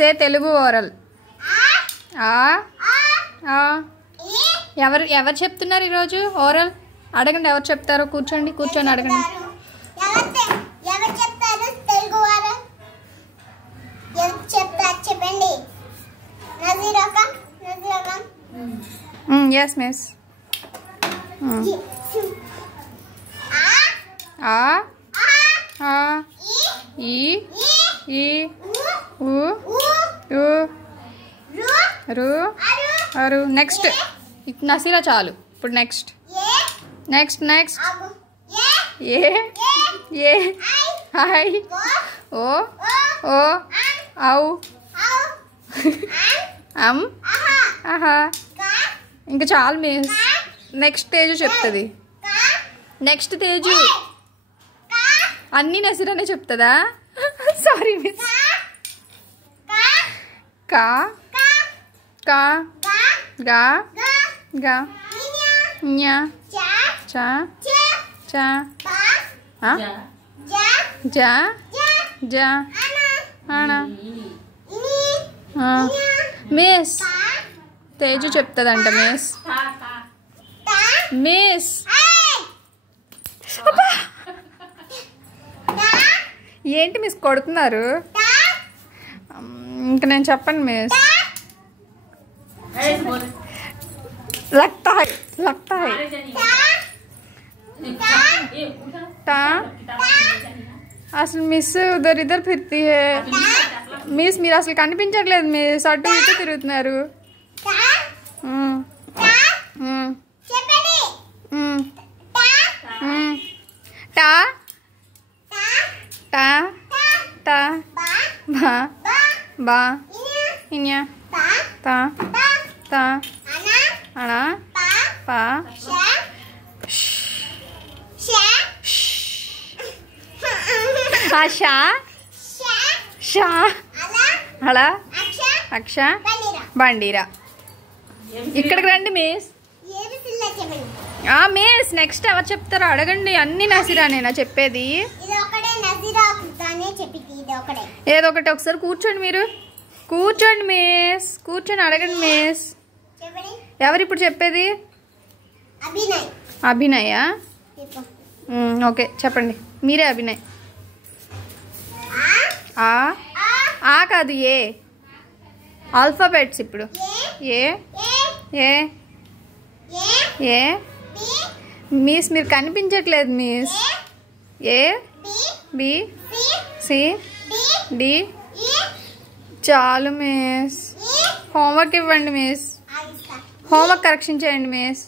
సే Telugu oral. ఎవరు ఎవరు చెప్తున్నారు ఈరోజు ఓరల్? అడగండి, ఎవరు చెప్తారో. కూర్చోండి, కూర్చొని అడగండి. Yes miss. నెక్స్ట్ నసీరా చాలు. ఇప్పుడు నెక్స్ట్ నెక్స్ట్ నెక్స్ట్ ఏ ఏ హై ఓ ఓ ఔ ఆహా. ఇంకా చాలు మిస్. నెక్స్ట్ తేజు చెప్తుంది. నెక్స్ట్ తేజు అన్నీ నసీరానే చెప్తుందా? Sorry miss. కా కా గా గా న్యా చా చా జా జా ఆనా. మిస్ తేజు చెప్తుందంట మిస్. మిస్ ఏంటి మిస్ కొడుతున్నారు? ఇంక నేను చెప్పండి మిస్. लगता है అసలు మిస్ ఉదర్ ఇద్దరు ఫిర్తీ హే. మిస్ మీరు అసలు కనిపించట్లేదు మిస్, అటు ఇటు తిరుగుతున్నారు. టా టా టా బా బా ఇన్యా తా తా అనా పా షా షా అలా అక్ష బండీరా. ఇక్కడికి రండి మిస్. మిస్ నెక్స్ట్ ఎవరు చెప్తారో అడగండి. అన్ని నసీరానేనా చెప్పేది? ఏదో ఒకటి. ఒకసారి కూర్చోండి, మీరు కూర్చోండి మిస్. కూర్చొని అడగండి మిస్. ఎవరు ఇప్పుడు చెప్పేది? అభినయా? ఓకే చెప్పండి, మీరే అభినయ్. ఆ కాదు, ఏ ఆల్ఫాబెట్స్ ఇప్పుడు. ఏ ఏ ఏ మిస్ మీరు కనిపించట్లేదు miss. A B C D. చాలు మిస్. హోంవర్క్ ఇవ్వండి మిస్. హోంవర్క్ కరెక్షన్ చేయండి మిస్.